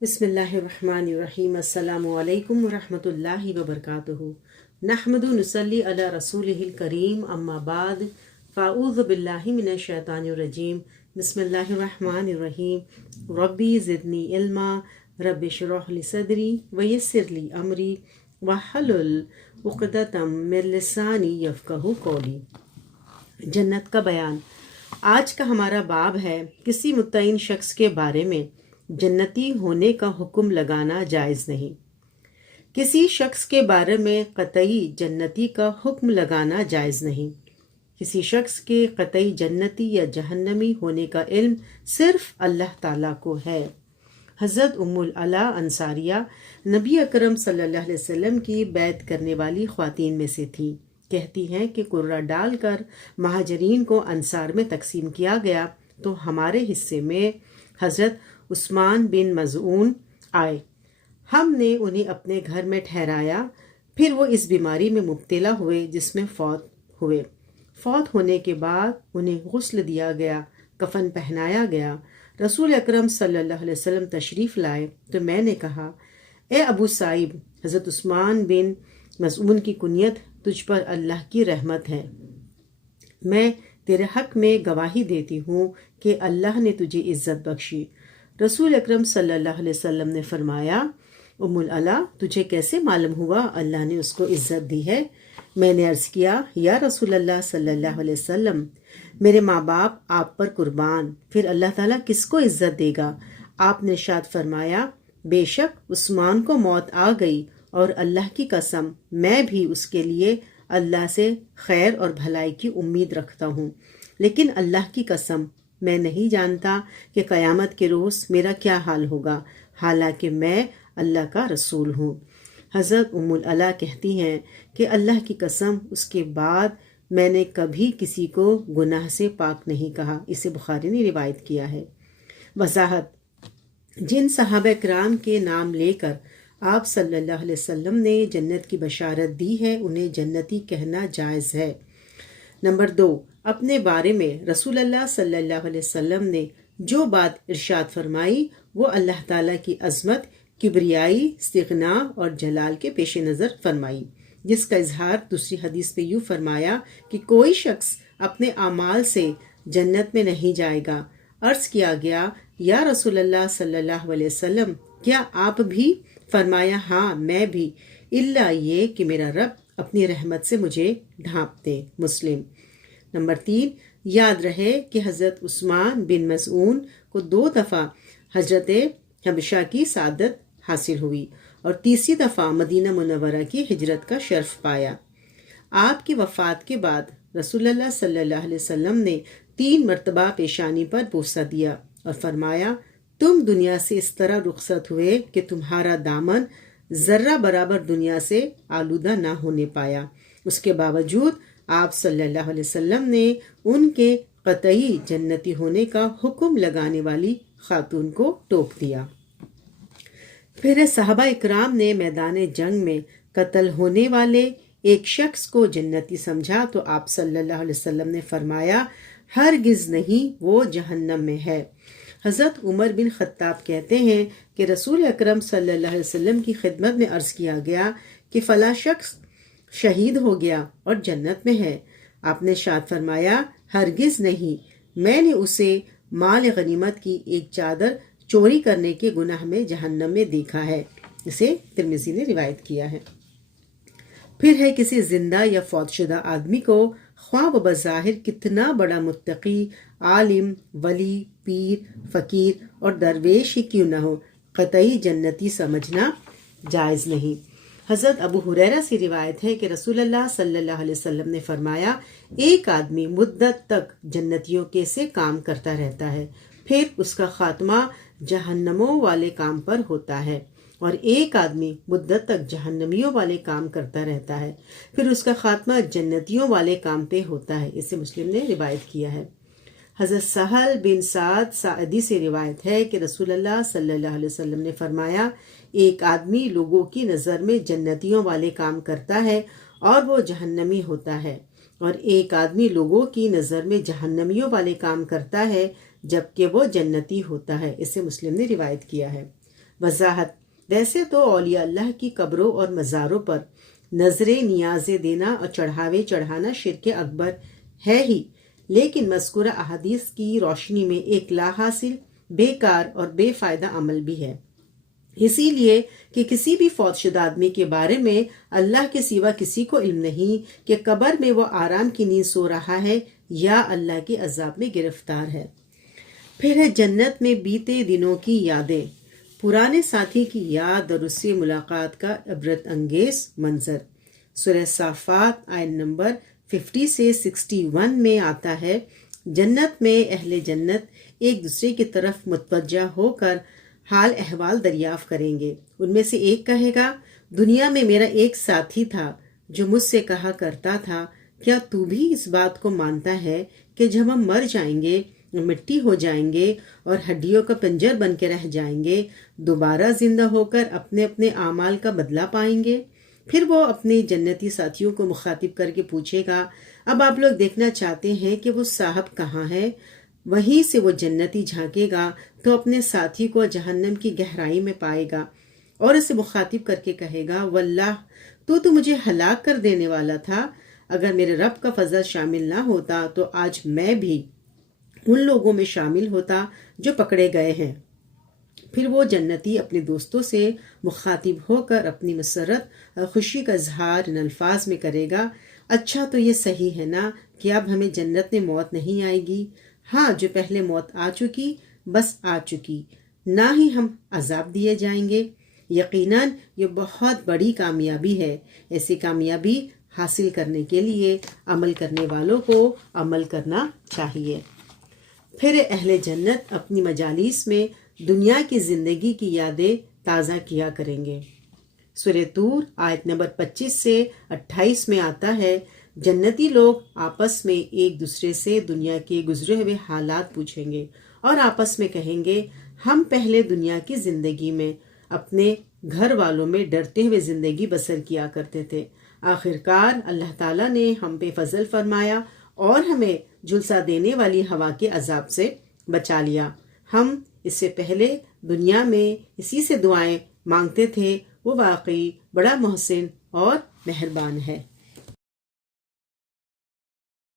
بسم اللہ الرحمن الرحیم۔ السلام علیکم ورحمۃ اللہ وبرکاتہ۔ نحمد نصلی علی رسولہ الکریم، اما بعد فاعوذ باللہ من الشیطان الرجیم۔ بسم اللہ الرحمن الرحیم۔ ربی زدنی علما، رب اشرح لی صدری ویسر لی امری واحلل عقدۃ من لسانی یفقہوا قولی۔ جنت کا بیان۔ آج کا ہمارا باب ہے کسی متعین شخص کے بارے میں جنتی ہونے کا حکم لگانا جائز نہیں۔ کسی شخص کے بارے میں قطعی جنتی کا حکم لگانا جائز نہیں۔ کسی شخص کے قطعی جنتی یا جہنمی ہونے کا علم صرف اللہ تعالیٰ کو ہے۔ حضرت ام العلا انصاریہ نبی اکرم صلی اللہ علیہ وسلم کی بیعت کرنے والی خواتین میں سے تھیں۔ کہتی ہیں کہ قرہ ڈال کر مہاجرین کو انصار میں تقسیم کیا گیا تو ہمارے حصے میں حضرت عثمان بن مظعون آئے۔ ہم نے انہیں اپنے گھر میں ٹھہرایا، پھر وہ اس بیماری میں مبتلا ہوئے جس میں فوت ہوئے۔ فوت ہونے کے بعد انہیں غسل دیا گیا، کفن پہنایا گیا۔ رسول اکرم صلی اللہ علیہ وسلم تشریف لائے تو میں نے کہا، اے ابو سعید، حضرت عثمان بن مظعون کی کنیت تجھ پر اللہ کی رحمت ہے۔ میں تیرے حق میں گواہی دیتی ہوں کہ اللہ نے تجھے عزت بخشی۔ رسول اکرم صلی اللہ علیہ وسلم نے فرمایا، ام العلا، تجھے کیسے معلوم ہوا اللہ نے اس کو عزت دی ہے؟ میں نے عرض کیا، یا رسول اللہ صلی اللہ علیہ وسلم، میرے ماں باپ آپ پر قربان، پھر اللہ تعالیٰ کس کو عزت دے گا؟ آپ نے ارشاد فرمایا، بے شک عثمان کو موت آ گئی اور اللہ کی قسم میں بھی اس کے لیے اللہ سے خیر اور بھلائی کی امید رکھتا ہوں، لیکن اللہ کی قسم میں نہیں جانتا کہ قیامت کے روز میرا کیا حال ہوگا، حالانکہ میں اللہ کا رسول ہوں۔ حضرت ام العلا کہتی ہیں کہ اللہ کی قسم اس کے بعد میں نے کبھی کسی کو گناہ سے پاک نہیں کہا۔ اسے بخاری نے روایت کیا ہے۔ وضاحت۔ جن صحابہ کرام کے نام لے کر آپ صلی اللہ علیہ وسلم نے جنت کی بشارت دی ہے انہیں جنتی کہنا جائز ہے۔ نمبر 2، اپنے بارے میں رسول اللہ صلی اللہ علیہ وسلم نے جو بات ارشاد فرمائی وہ اللہ تعالیٰ کی عظمت، کبریائی، استغنا اور جلال کے پیش نظر فرمائی، جس کا اظہار دوسری حدیث میں یوں فرمایا کہ کوئی شخص اپنے اعمال سے جنت میں نہیں جائے گا۔ عرض کیا گیا، یا رسول اللہ صلی اللہ علیہ وسلم، کیا آپ بھی؟ فرمایا، ہاں میں بھی، الا یہ کہ میرا رب اپنی رحمت سے مجھے ڈھانپ دے۔ مسلم۔ نمبر 3، یاد رہے کہ حضرت عثمان بن مظعون کو 2 دفعہ حضرت حبشہ کی سعادت حاصل ہوئی اور تیسری دفعہ مدینہ منورہ کی ہجرت کا شرف پایا۔ آپ کی وفات کے بعد رسول اللہ صلی اللہ علیہ وسلم نے 3 مرتبہ پیشانی پر بوسہ دیا اور فرمایا، تم دنیا سے اس طرح رخصت ہوئے کہ تمہارا دامن ذرہ برابر دنیا سے آلودہ نہ ہونے پایا۔ اس کے باوجود آپ صلی اللہ علیہ وسلم نے ان کے قطعی جنتی ہونے کا حکم لگانے والی خاتون کو ٹوک دیا۔ پھر صحابہ اکرام نے میدان جنگ میں قتل ہونے والے ایک شخص کو جنتی سمجھا تو آپ صلی اللہ علیہ وسلم نے فرمایا، ہرگز نہیں، وہ جہنم میں ہے۔ حضرت عمر بن خطاب کہتے ہیں کہ رسول اکرم صلی اللہ علیہ وسلم کی خدمت میں عرض کیا گیا کہ فلاں شخص شہید ہو گیا اور جنت میں ہے۔ آپ نے ارشاد فرمایا، ہرگز نہیں، میں نے اسے مال غنیمت کی ایک چادر چوری کرنے کے گناہ میں جہنم میں دیکھا ہے۔ اسے ترمذی نے روایت کیا ہے۔ پھر ہے کسی زندہ یا فوت شدہ آدمی کو خواہ و بظاہر کتنا بڑا متقی، عالم، ولی، پیر، فقیر اور درویش ہی کیوں نہ ہو، قطعی جنتی سمجھنا جائز نہیں۔ حضرت ابو ہریرہ سے روایت ہے کہ رسول اللہ صلی اللہ علیہ وسلم نے فرمایا، ایک آدمی مدت تک جنتیوں کے سے کام کرتا رہتا ہے، پھر اس کا خاتمہ جہنموں والے کام پر ہوتا ہے، اور ایک آدمی مدت تک جہنمیوں والے کام کرتا رہتا ہے، پھر اس کا خاتمہ جنتیوں والے کام پہ ہوتا ہے۔ اسے مسلم نے روایت کیا ہے۔ حضرت سہل بن سعد ساعدی سے روایت ہے کہ رسول اللہ صلی اللہ علیہ وسلم نے فرمایا، ایک آدمی لوگوں کی نظر میں جنتیوں والے کام کرتا ہے اور وہ جہنمی ہوتا ہے، اور ایک آدمی لوگوں کی نظر میں جہنمیوں والے کام کرتا ہے جبکہ وہ جنتی ہوتا ہے۔ اسے مسلم نے روایت کیا ہے۔ وضاحت: ویسے تو اولیاء اللہ کی قبروں اور مزاروں پر نظریں نیازیں دینا اور چڑھاوے چڑھانا شرک اکبر ہے ہی، لیکن مذکورہ احادیث کی روشنی میں ایک لا حاصل، بیکار اور بے فائدہ عمل بھی ہے۔ اسی لیے کہ کسی بھی فوت شدہ آدمی کے بارے میں اللہ کے سوا کسی کو علم نہیں کہ قبر میں وہ آرام کی نیند سو رہا ہے یا اللہ کے عذاب میں گرفتار ہے۔ پھر ہے جنت میں بیتے دنوں کی یادیں، پرانے ساتھی کی یاد اور اس سے ملاقات کا عبرت انگیز منظر۔ سورہ صافات آیت نمبر 50 سے 61 میں آتا ہے: جنت میں اہل جنت ایک دوسرے کی طرف متوجہ ہو کر حال احوال دریافت کریں گے۔ ان میں سے ایک کہے گا: دنیا میں میرا ایک ساتھی تھا جو مجھ سے کہا کرتا تھا، کیا تو بھی اس بات کو مانتا ہے کہ جب ہم مر جائیں گے، مٹی ہو جائیں گے اور ہڈیوں کا پنجر بن کے رہ جائیں گے، دوبارہ زندہ ہو کر اپنے اپنے اعمال کا بدلہ پائیں گے؟ پھر وہ اپنے جنتی ساتھیوں کو مخاطب کر کے پوچھے گا: اب آپ لوگ دیکھنا چاہتے ہیں کہ وہ صاحب کہاں ہے؟ وہیں سے وہ جنتی جھانکے گا تو اپنے ساتھی کو جہنم کی گہرائی میں پائے گا اور اسے مخاطب کر کے کہے گا: واللہ تو مجھے ہلاک کر دینے والا تھا، اگر میرے رب کا فضل شامل نہ ہوتا تو آج میں بھی ان لوگوں میں شامل ہوتا جو پکڑے گئے ہیں۔ پھر وہ جنتی اپنے دوستوں سے مخاطب ہو کر اپنی مسرت اور خوشی کا اظہار ان الفاظ میں کرے گا: اچھا تو یہ صحیح ہے نا کہ اب ہمیں جنت میں موت نہیں آئے گی؟ ہاں، جو پہلے موت آ چکی بس آ چکی، نہ ہی ہم عذاب دیے جائیں گے۔ یقیناً یہ بہت بڑی کامیابی ہے۔ ایسی کامیابی حاصل کرنے کے لیے عمل کرنے والوں کو عمل کرنا چاہیے۔ پھر اہل جنت اپنی مجالس میں دنیا کی زندگی کی یادیں تازہ کیا کریں گے۔ سورہ طور آیت نمبر 25 سے 28 میں آتا ہے: جنتی لوگ آپس میں ایک دوسرے سے دنیا کے گزرے ہوئے حالات پوچھیں گے اور آپس میں کہیں گے: ہم پہلے دنیا کی زندگی میں اپنے گھر والوں میں ڈرتے ہوئے زندگی بسر کیا کرتے تھے، آخرکار اللہ تعالیٰ نے ہم پہ فضل فرمایا اور ہمیں جھلسا دینے والی ہوا کے عذاب سے بچا لیا۔ ہم اس سے پہلے دنیا میں اسی سے دعائیں مانگتے تھے، وہ واقعی بڑا محسن اور مہربان ہے۔